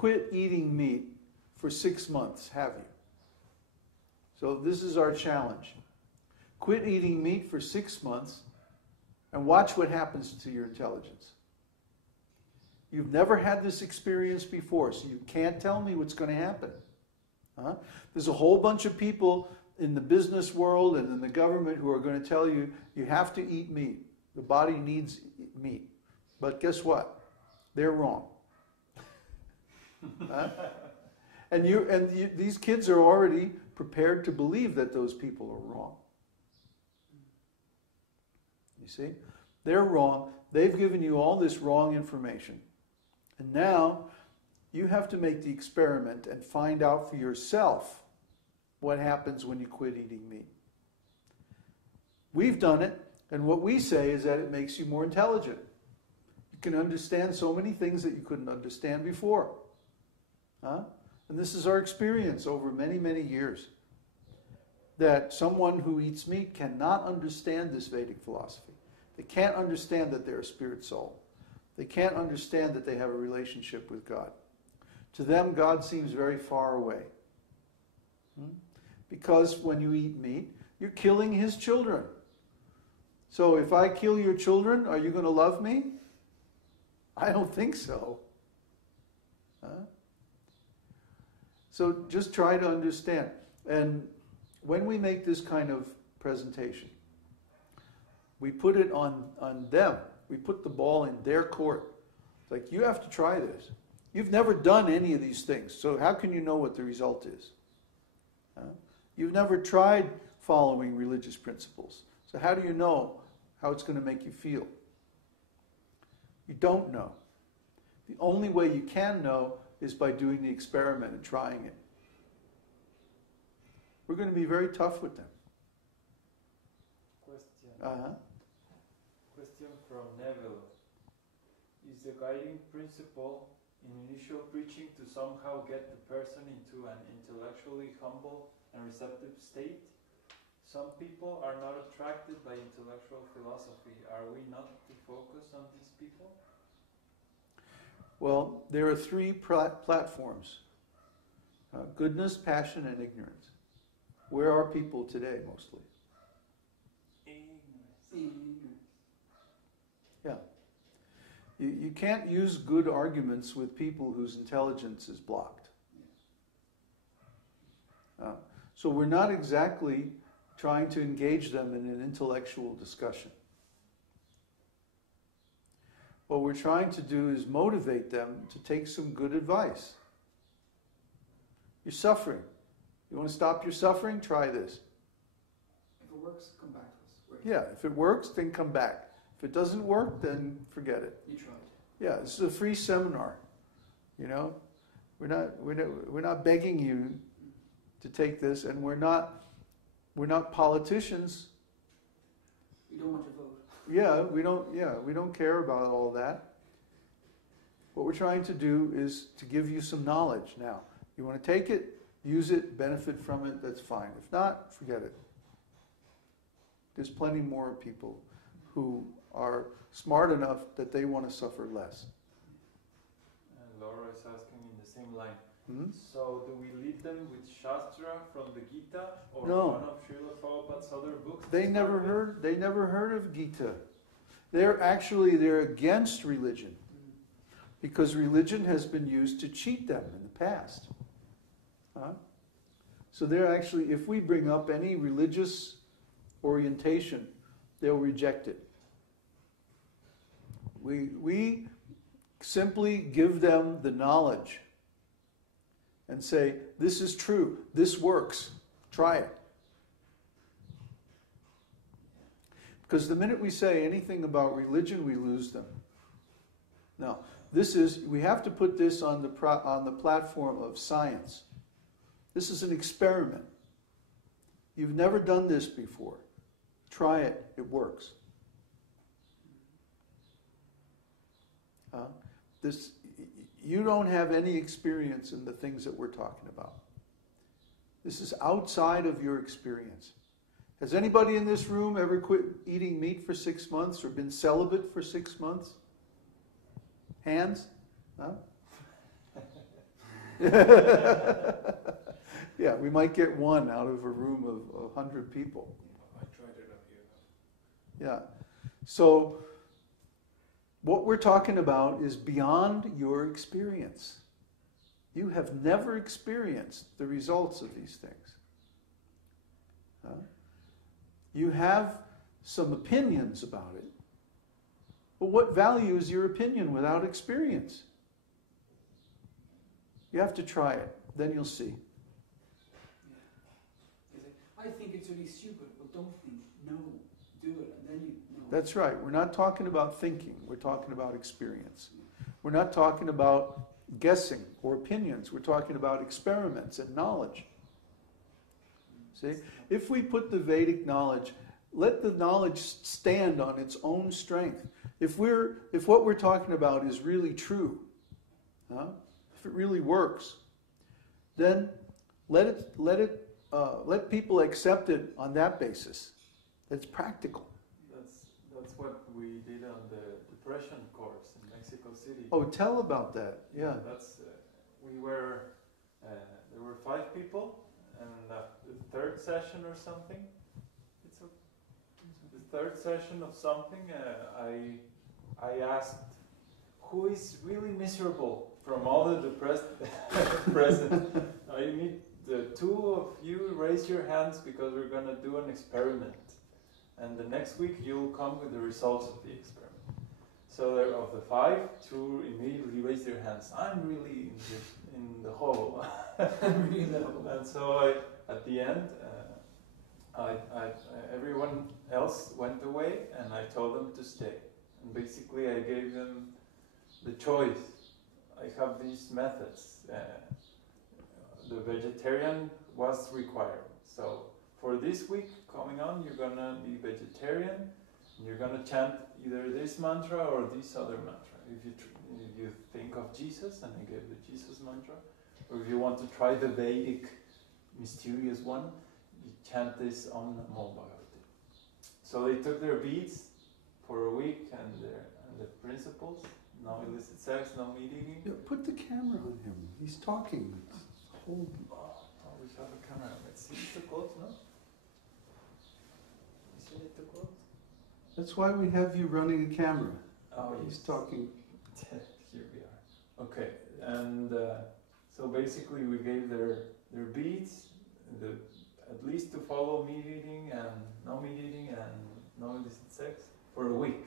quit eating meat for 6 months, have you? So this is our challenge. Quit eating meat for 6 months and watch what happens to your intelligence. You've never had this experience before, so you can't tell me what's going to happen. There's a whole bunch of people in the business world and in the government who are going to tell you, you have to eat meat. The body needs meat. But guess what? They're wrong. These kids are already prepared to believe that those people are wrong. You see? They're wrong. They've given you all this wrong information. And now you have to make the experiment and find out for yourself what happens when you quit eating meat. We've done it, and what we say is that it makes you more intelligent. You can understand so many things that you couldn't understand before. And this is our experience over many, many years. That someone who eats meat cannot understand this Vedic philosophy. They can't understand that they're a spirit soul. They can't understand that they have a relationship with God. To them, God seems very far away. Because when you eat meat, you're killing His children. So if I kill your children, are you going to love me? I don't think so. So just try to understand. And when we make this kind of presentation, we put it on them. We put the ball in their court. It's like, you have to try this. You've never done any of these things, so how can you know what the result is? You've never tried following religious principles, so how do you know how it's going to make you feel? You don't know. The only way you can know is by doing the experiment and trying it. We're going to be very tough with them. Question. Question from Neville. Is the guiding principle in initial preaching to somehow get the person into an intellectually humble and receptive state? Some people are not attracted by intellectual philosophy. Are we not to focus on these people? Well, there are three platforms. Goodness, passion, and ignorance. Where are people today, mostly? Ignorance. Yeah. You can't use good arguments with people whose intelligence is blocked. So we're not exactly trying to engage them in an intellectual discussion. What we're trying to do is motivate them to take some good advice. You're suffering. You want to stop your suffering? Try this. If it works, come back to us. Right. Yeah, if it works, then come back. If it doesn't work, then forget it. You tried. Yeah, this is a free seminar. You know, we're not begging you to take this, and we're not politicians. We don't want your vote. We don't care about all that. What we're trying to do is to give you some knowledge now. You want to take it, use it, benefit from it, that's fine. If not, forget it. There's plenty more people who are smart enough that they want to suffer less. And Laura is asking in the same line. Hmm? So do we lead them with Shastra from the Gita or No. one of Srila Prabhupada's other books? They never heard of Gita. They're against religion. Because religion has been used to cheat them in the past. So they're actually, if we bring up any religious orientation, they'll reject it. We simply give them the knowledge and say, this is true, this works, try it. Because the minute we say anything about religion, we lose them. Now, we have to put this on the platform of science. This is an experiment. You've never done this before. Try it, it works. You don't have any experience in the things that we're talking about. This is outside of your experience. Has anybody in this room ever quit eating meat for 6 months or been celibate for 6 months? Hands? Huh? Yeah, we might get one out of a room of 100 people. I tried it up here. Yeah. So what we're talking about is beyond your experience. You have never experienced the results of these things. Huh? You have some opinions about it. But what value is your opinion without experience? You have to try it. Then you'll see. I think it's really stupid, but don't think. No, do it, and then you know. That's right. We're not talking about thinking. We're talking about experience. We're not talking about guessing or opinions. We're talking about experiments and knowledge. See? If we put the Vedic knowledge, let the knowledge stand on its own strength. If what we're talking about is really true, if it really works, then let people accept it on that basis. It's practical. That's what we did on the depression course in Mexico City. Oh, tell about that. Yeah. There were 5 people, and the third session or something. The third session of something. I asked, who is really miserable from all the depressed present? I need the 2 of you raise your hands because we're going to do an experiment. And the next week you'll come with the results of the experiment. So there, of the 5, 2 immediately raise their hands. I'm really in the hole. And so at the end, everyone else went away, and I told them to stay. And basically, I gave them the choice. I have these methods. The vegetarian was required. So for this week coming on, you're gonna be vegetarian, and you're gonna chant either this mantra or this other mantra. If you think of Jesus, and I gave the Jesus mantra, or if you want to try the Vedic mysterious one, you chant this Om Namo Bhagavate. So they took their beads for a week and the principles: no illicit sex, no meat eating. Yeah, put the camera on him. He's talking. Hold. Oh, we have a camera. Let's see. It's too close, no? Isn't it too close? That's why we have you running a camera. Oh, He's yes. talking. Here we are. Okay, and so basically we gave their beads, at least to follow meat eating and no meat eating and no illicit sex for a week.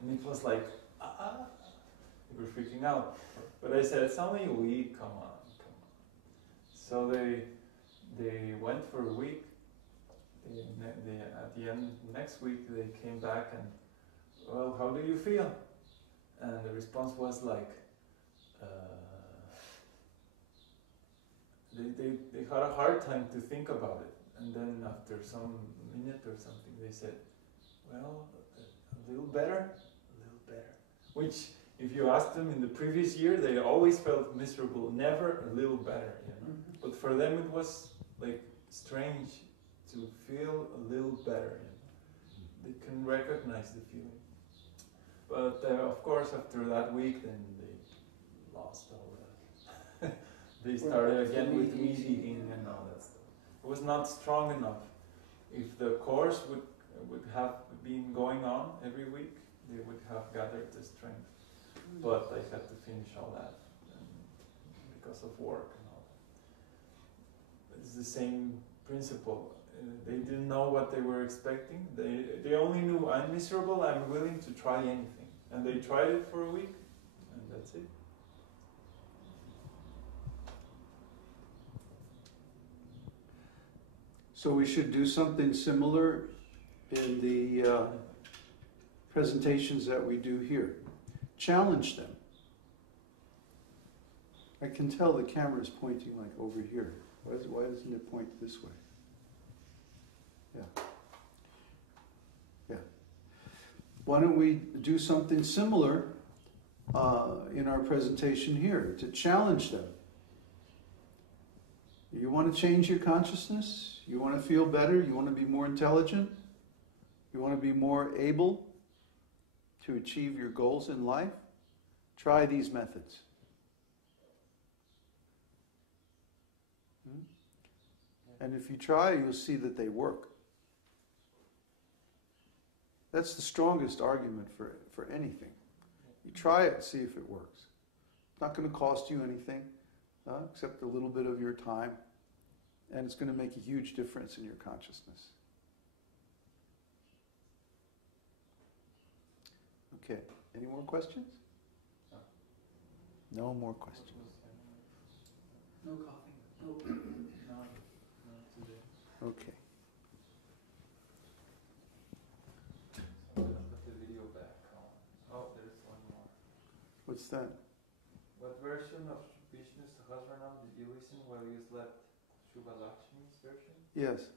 And it was like, they were freaking out. But I said, it's only a week, come on. So they went for a week. At the end, next week, they came back and, well, how do you feel? And the response was like, they had a hard time to think about it. And then after some minute or something, they said, well, a little better. Which, if you asked them in the previous year, they always felt miserable, never a little better, you know. Mm-hmm. But for them it was like strange to feel a little better, you know. They can recognize the feeling. But of course, after that week, then they lost all that. They started again with meat eating and all that stuff. It was not strong enough. If the course would have been going on every week, they would have gathered the strength. But I had to finish all that because of work and all that. It's the same principle. They didn't know what they were expecting. They only knew, I'm miserable, I'm willing to try anything. And they tried it for a week, and that's it. So we should do something similar in the presentations that we do here. Challenge them. I can tell the camera is pointing like over here. Why doesn't it point this way? Yeah. Yeah. Why don't we do something similar in our presentation here to challenge them? You want to change your consciousness? You want to feel better? You want to be more intelligent? You want to be more able to achieve your goals in life? Try these methods. And if you try, you'll see that they work. That's the strongest argument for anything. You try it and see if it works. It's not going to cost you anything, except a little bit of your time. And it's going to make a huge difference in your consciousness. Okay, any more questions? No more questions. No coughing. No. No, today. Okay. I'm gonna put the video back on. Oh, there's one more. What's that? What version of Vishnu Sahasranam did you listen while you slept? Shubha Lakshmi's version? Yes.